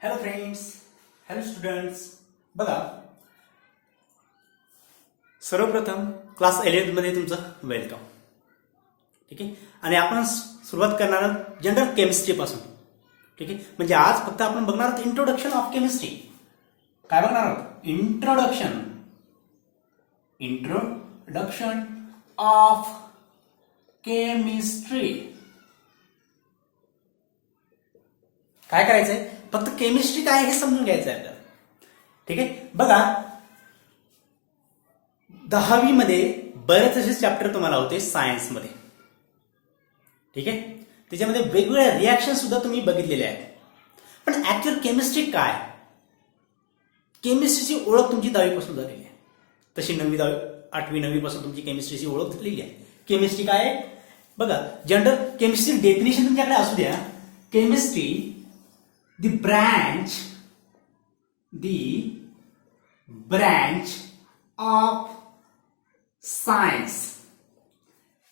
Hello friends, hello students. बघा, सर्वप्रथम class 11 मध्ये तुमचं वेलकम. ठीक आहे. आणि आपण सुरुवात करणार आहोत जनरल केमिस्ट्री पासून. ठीक आहे. म्हणजे आज फक्त आपण बघणार आहोत इंट्रोडक्शन ऑफ केमिस्ट्री. काय बघणार आहोत? Introduction of chemistry. काय करायचंय? फक्त केमिस्ट्री काय हे समजून घ्यायचं आहे आपल्याला. ठीक आहे. बघा, 10वी मध्ये बरेच असे चॅप्टर तुम्हाला होते सायन्समध्ये. ठीक आहे. त्याच्यामध्ये वेगवेगळ्या रिॲक्शन सुद्धा तुम्ही बघितलेल्या आहेत. पण ऍक्च्युअल केमिस्ट्री काय? केमिस्ट्रीची ओळख तुमची 10वी पासून झालेली आहे. तशी 8वी 9वी पासून तुमची केमिस्ट्रीची ओळख झालेली आहे. केमिस्ट्री काय आहे? बघा, जनरल केमिस्ट्री डेफिनेशन तुमच्याकडे असू द्या. Chemistry the branch of science.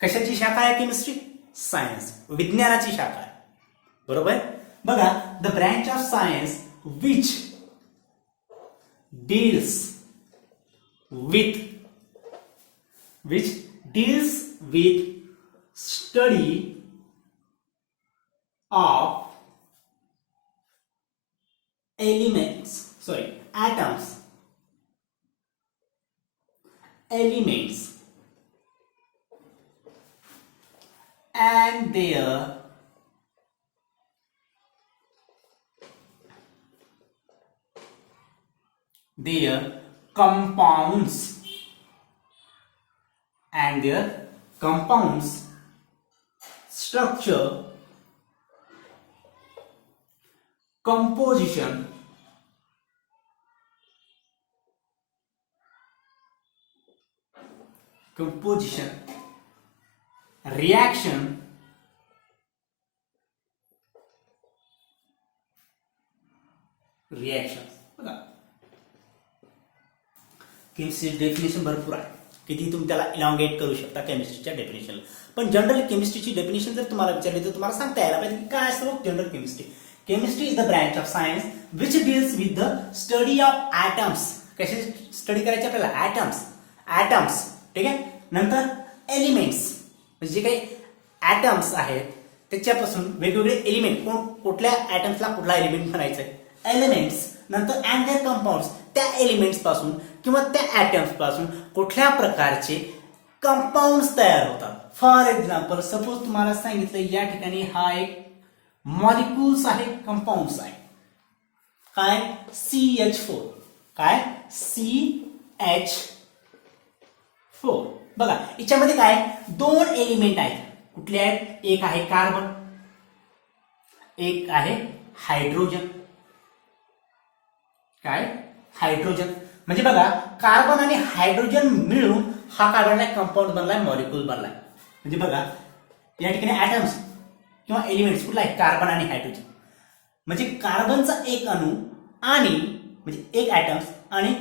कशाची शाखा आहे केमिस्ट्री? सायन्स, विज्ञानाची शाखा आहे. बरोबर. बघा, the branch of science which deals with study of atoms and their compounds structure, composition, reaction, बघा, केमिस्ट्री डेफिनेशन भरपूर आहे. किती तुम्ही त्याला इलॉंगेट करू शकता केमिस्ट्रीच्या डेफिनेशन. पण जनरल केमिस्ट्रीची डेफिनेशन जर तुम्हाला विचारली तर तुम्हाला सांगता यायला पाहिजे की काय असतं general chemistry. Chemistry is the branch of science which deals with the study of atoms. कसे स्टडी करायचे आपल्याला? ॲटम्स. ठीक आहे. नंतर एलिमेंट्स, म्हणजे जे काही ॲटम्स आहेत त्याच्यापासून वेगवेगळे एलिमेंट, कुठल्या ॲटम्सला कुठला एलिमेंट म्हणायचं आहे, एलिमेंट्स. नंतर अँड देअर कंपाऊंड्स, त्या एलिमेंट्स पासून किंवा त्या ॲटम्स पासून कुठल्या प्रकारचे कंपाऊंड्स तयार होतात. फॉर एक्झाम्पल, सपोज तुम्हाला सांगितलं या ठिकाणी हा एक मॉलिक्युल्स आहे, कंपाऊंड्स आहे. काय? CH4. काय? CH4. बघा, याच्यामध्ये काय 2 एलिमेंट आहेत. कुठले आहेत? एक आहे कार्बन, एक आहे हायड्रोजन. काय? हायड्रोजन. म्हणजे बघा, कार्बन आणि हायड्रोजन मिळून हा काय बनलाय? कंपाऊंड बनलाय, मॉलिक्यूल बनलाय. म्हणजे बघा, या ठिकाणी ॲटम्स किंवा एलिमेंट्स कुठला आहे? कार्बन आणि हायड्रोजन. म्हणजे कार्बनचा एक अणू आणि म्हणजे एक ॲटम्स आणि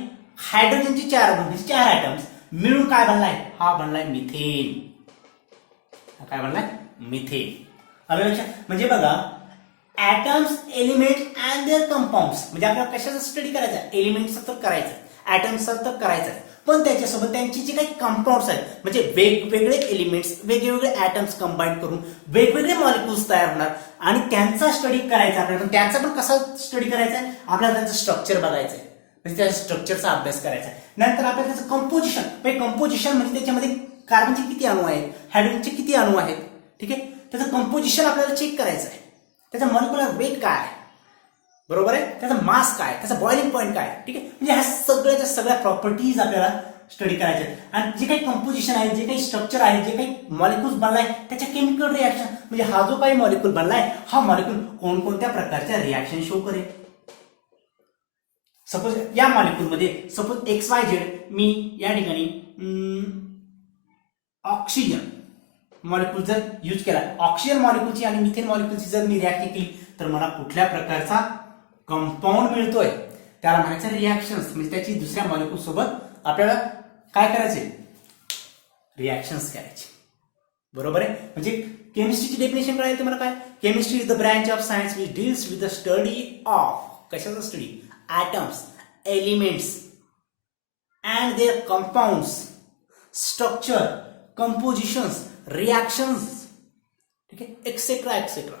हायड्रोजनचे 4 अणू म्हणजे 4 ॲटम्स मिळून काय बनलाय? हा बनलाय मिथेन. काय बनलाय? मिथेन. आलं लक्षात? म्हणजे बघा, atoms, element and their compounds, म्हणजे आपल्याला कशाचा स्टडी करायचा? एलिमेंट्सचा तर करायचा, ॲटम्सचा तर करायचा, पण त्याच्यासोबत त्यांची जी काही कंपाऊंड्स आहेत म्हणजे वेगवेगळे एलिमेंट्स, वेगवेगळे ॲटम्स कंबाईन करून वेगवेगळे मॉलिक्युल्स तयार होणार आणि त्यांचा स्टडी करायचा आपल्याला. त्यांचा पण कसा स्टडी करायचा आहे? आपल्याला त्यांचं स्ट्रक्चर बघायचं आहे, म्हणजे त्या स्ट्रक्चरचा अभ्यास करायचा आहे. नंतर आपल्याला त्याचं कंपोजिशन म्हणजे त्याच्यामध्ये कार्बनचे किती अणू आहेत, हायड्रोजनचे किती अणू आहेत. ठीक आहे. त्याचं कंपोजिशन आपल्याला चेक करायचं आहे. त्याचा मॉलिक्युलर वेट काय आहे, बरोबर आहे, त्याचा मास काय, त्याचा बॉइलिंग पॉईंट काय. ठीक आहे. म्हणजे ह्या सगळ्या प्रॉपर्टीज आपल्याला स्टडी करायच्या आहेत. आणि जे काही कंपोजिशन आहे, जे काही स्ट्रक्चर आहे, जे काही मॉलिक्युल्स बनलाय त्याच्या केमिकल रिॲक्शन, म्हणजे हा जो काही मॉलिक्यूल बनलाय हा मॉलिक्यूल कोणकोणत्या प्रकारच्या रिॲक्शन शो करेल. सपोज या मॉलिक्यूलमध्ये सपोज XYZ मी या ठिकाणी ऑक्सिजन मॉलिक्यूल जर यूज केला, ऑक्सिजन मॉलिक्यूलची आणि मिथेन मॉलिक्यूलची जर मी रिॲक्शन केली तर मला कुठल्या प्रकारचा कंपाऊंड मिळतोय त्याला म्हणायचं रिॲक्शन्स. म्हणजे त्याची दुसऱ्या मॉलिक्यूल सोबत आपल्याला काय करायचे? रिॲक्शन्स करायचे. बरोबर आहे. म्हणजे केमिस्ट्रीची डेफिनेशन काय आहे तुम्हाला? काय? Chemistry is the branch of science which deals with the study of कशाचा study? Atoms, elements and their compounds, structure, compositions, reactions, ठीक आहे, एक्सेट्रा एक्सेट्रा.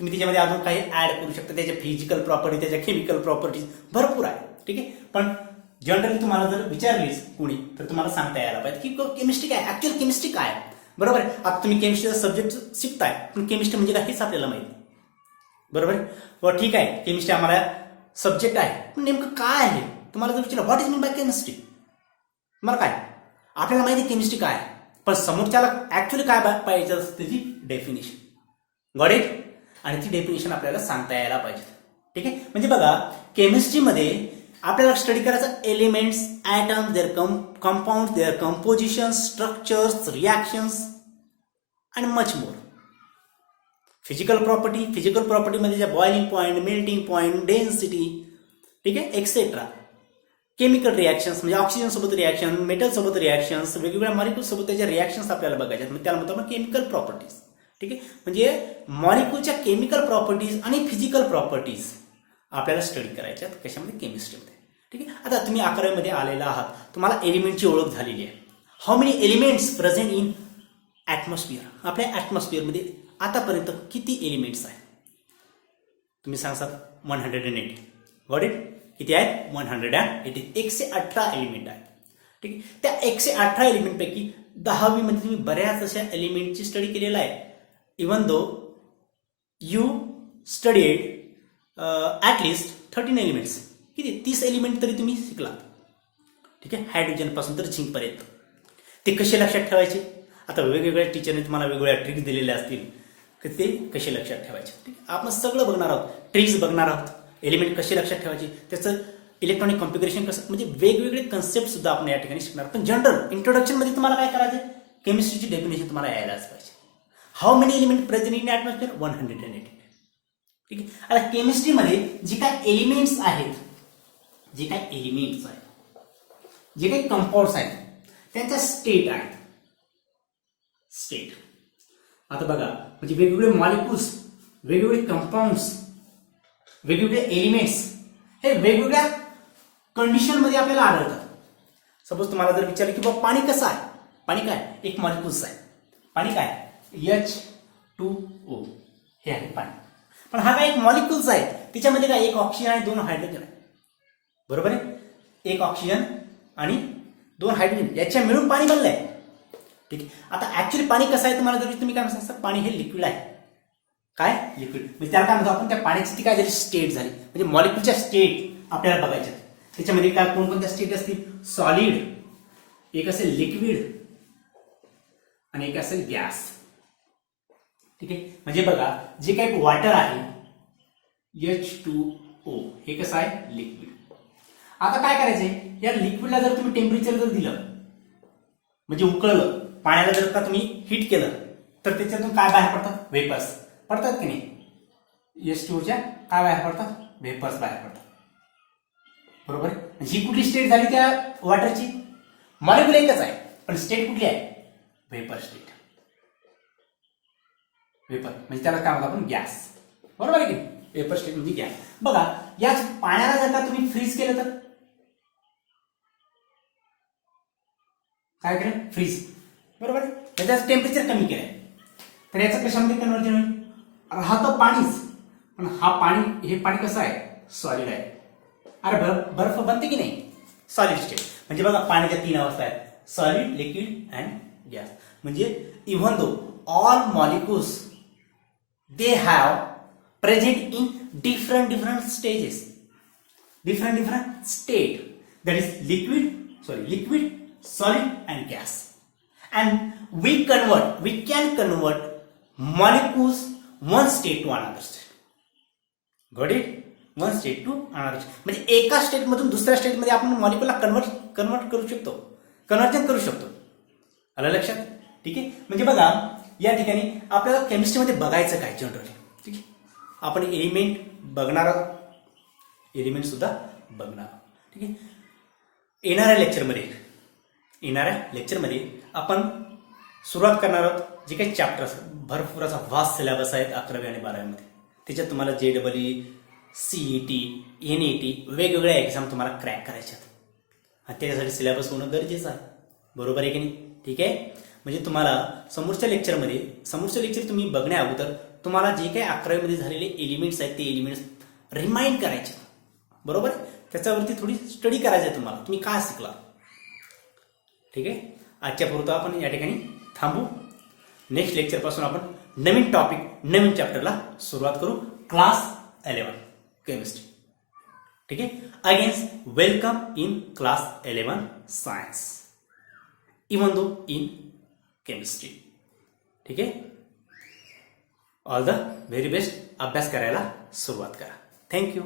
तुम्ही त्याच्यामध्ये अजून काही ऍड करू शकता, त्याच्या फिजिकल प्रॉपर्टी, त्याच्या केमिकल प्रॉपर्टीज भरपूर आहे. ठीक आहे, पण जनरली तुम्हाला जर विचारलीच कोणी तर तुम्हाला सांगता यायला पाहिजे की केमिस्ट्री काय, ऍक्च्युअल केमिस्ट्री काय. बरोबर आहे, आता तुम्ही केमिस्ट्रीचा सब्जेक्ट शिकताय पण केमिस्ट्री म्हणजे काय हेच आपल्याला माहिती. बरोबर आहे, व ठीक आहे केमिस्ट्री आम्हाला सब्जेक्ट आहे पण नेमकं काय आहे तुम्हाला जर विचारलं what is mean by chemistry, मला काय आपल्याला माहिती केमिस्ट्री काय आहे पण समोरच्याला ऍक्च्युअली काय पाहिजे त्याची डेफिनेशन. Got it? आणि ती डेफिनेशन आपल्याला सांगता यायला पाहिजे. ठीक आहे, म्हणजे बघा केमिस्ट्रीमध्ये आपल्याला स्टडी करायचं elements, atoms, their compound, their compositions, structures, reactions आणि मच मोर. फिजिकल प्रॉपर्टीमध्ये ज्या boiling point, melting point, density, ठीक आहे, एक्सेट्रा. केमिकल रिॲक्शन्स म्हणजे ऑक्सिजन सोबत रिॲक्शन, मेटल सोबत रिॲक्शन्स, वेगवेगळ्या मॉलिक्यूल सोबत त्याच्या रिॲक्शन्स आपल्याला बघायच्या आहेत. त्याला म्हणतो आपण केमिकल प्रॉपर्टीज. ठीक आहे, म्हणजे मॉलिक्यूलच्या केमिकल प्रॉपर्टीज आणि फिजिकल प्रॉपर्टीज आपल्याला स्टडी करायच्या आहेत कशामध्ये, केमिस्ट्रीमध्ये. ठीक आहे, आता तुम्ही 11वीमध्ये आलेला आहात, तुम्हाला एलिमेंटची ओळख झालेली आहे. How many elements present in atmosphere, आपल्या ॲटमॉस्फिअरमध्ये आतापर्यंत किती एलिमेंट्स आहेत तुम्ही सांगसाल? 180. Got it? किती आहेत? 180. 118 एलिमेंट आहेत. ठीक आहे, त्या 118 एलिमेंटपैकी 10वीमध्ये तुम्ही बऱ्याच अशा एलिमेंटची स्टडी केलेला आहे. Even though you studied at least 13 elements. किती? 30 एलिमेंट तरी तुम्ही शिकलात. ठीक आहे, हायड्रोजनपासून तर झिंकपर्यंत. ते कसे लक्षात ठेवायचे? आता वेगवेगळ्या टीचरने तुम्हाला वेगवेगळ्या ट्रिक्स दिलेल्या असतील की ते कसे लक्षात ठेवायचे. ठीक आहे, आपण सगळं बघणार आहोत, ट्रिक्स बघणार आहोत, एलिमेंट कसे लक्षात ठेवायचे, त्याचं इलेक्ट्रॉनिक कॉन्फिगरेशन कसं, म्हणजे वेगवेगळे कन्सेप्ट सुद्धा आपण या ठिकाणी शिकणार. पण जनरल इंट्रोडक्शनमध्ये तुम्हाला काय करायचं? केमिस्ट्रीची डेफिनेशन तुम्हाला यायलाच पाहिजे. How many element present in atmosphere? 180. ठीक आहे, आता केमिस्ट्रीमध्ये जे काय एलिमेंट्स आहेत, जे काही कंपाऊंड्स आहेत त्यांच्या स्टेट आहेत. स्टेट आता बघा, म्हणजे वेगवेगळे मॉलिक्युल्स, वेगवेगळे कंपाऊंड्स, वेगवेगळे एलिमेंट्स हे वेगवेगळ्या कंडिशनमध्ये आपल्याला आढळतात. सपोज तुम्हाला जर विचारलं की बाबा पाणी कसं आहे, पाणी काय? एक मॉलिक्युल्स आहे. पाणी काय? H2O हे आहे पाणी. पण हा काय एक मॉलिक्युल्स आहे, त्याच्यामध्ये काय एक ऑक्सिजन आणि 2 हायड्रोजन आहे. बरोबर आहे, एक ऑक्सिजन आणि 2 हायड्रोजन याच्या मिळून पाणी बनलंय. ठीक आहे, आता ऍक्च्युली पाणी कसं आहे तुम्हाला जर तुम्ही काय म्हणता, पाणी हे लिक्विड आहे. काय? लिक्विड. म्हणजे त्याला काय म्हणतो आपण, त्या पाण्याची ती काय झाली, स्टेट झाली. म्हणजे मॉलिक्युलच्या स्टेट आपल्याला बघायच्या. त्याच्यामध्ये काय कोणकोणत्या स्टेट असतील? सॉलिड, एक असेल लिक्विड आणि एक असेल गॅस. ठीक आहे, म्हणजे बघा जे काही वॉटर आहे H2O हे कसं आहे? लिक्विड. आता काय करायचंय, या लिक्विडला जर तुम्ही टेम्परेचर जर दिलं म्हणजे उकळलं, पाण्याला जर का तुम्ही हीट केलं तर त्याच्यातून काय बाहेर पडतात? वेपर्स पडतात की नाही? H2Oच्या काय बाहेर पडतात? वेपर्स बाहेर पडतात. बरोबर आहे, ही कुठली स्टेट झाली त्या वॉटरची? मॉलिक्युल एकच आहे पण स्टेट कुठली आहे? Vapour state. वेपर म्हणजे त्याला काय म्हणतो आपण? गॅस. बरोबर आहे की? वेपर स्टेट म्हणजे गॅस. बघा याच पाण्याला जर का तुम्ही फ्रीज केलं तर काय केलं? फ्रीज. बरोबर आहे, त्याचं टेम्परेचर कमी केलंय तर याचं कशामध्ये कन्वर्जन होईल? राहतं पाणीच पण हे पाणी कसं आहे? सॉलिड आहे. अरे बर्फ बनते की नाही? Solid state. म्हणजे बघा पाण्याच्या 3 अवस्था आहेत, सॉलिड, लिक्विड अँड गॅस. म्हणजे even though all molecules they have present in different stages, different state, that is liquid, solid and gas. And we can convert molecules one state to another state. Got it? One state to another state. म्हणजे एका state मधून दुसऱ्या state मध्ये आपण मॉलिक्यूलला convert करू शकतो, conversion करू शकतो. आलं लक्षात? ठीक आहे, म्हणजे बघा या ठिकाणी आपल्याला केमिस्ट्रीमध्ये बघायचं काय जनरली. ठीक आहे, आपण एलिमेंट बघणार आहोत, एलिमेंट सुद्धा बघणार आहोत. ठीक आहे, येणाऱ्या लेक्चरमध्ये आपण सुरुवात करणार आहोत जे काही चॅप्टर्स, भरपूर असा वास्ट सिलेबस आहेत 11वी आणि 12वीमध्ये. त्याच्यात तुम्हाला JEE CET, NET वेगवेगळ्या एक्झाम तुम्हाला क्रॅक करायच्या आहेत आणि त्याच्यासाठी सिलेबस होणं गरजेचं आहे. बरोबर आहे की नाही? ठीक आहे. म्हणजे तुम्हाला समोरच्या लेक्चर तुम्ही बघण्या अगोदर तुम्हाला जे काही 11वीमध्ये झालेले एलिमेंट्स आहेत ते एलिमेंट्स रिमाइंड करायचे. बरोबर, त्याच्यावरती थोडी स्टडी करायचं आहे तुम्हाला, तुम्ही काय शिकला. ठीक आहे. आजच्या पुरतं आपण या ठिकाणी थांबू. नेक्स्ट लेक्चरपासून आपण नवीन टॉपिक, नवीन चॅप्टरला सुरुवात करू. Class 11 chemistry. ठीक आहे. Again welcome in class 11 science, even though in chemistry. ठीक आहे. All the very best. अभ्यास करायला सुरुवात करा. थँक्यू.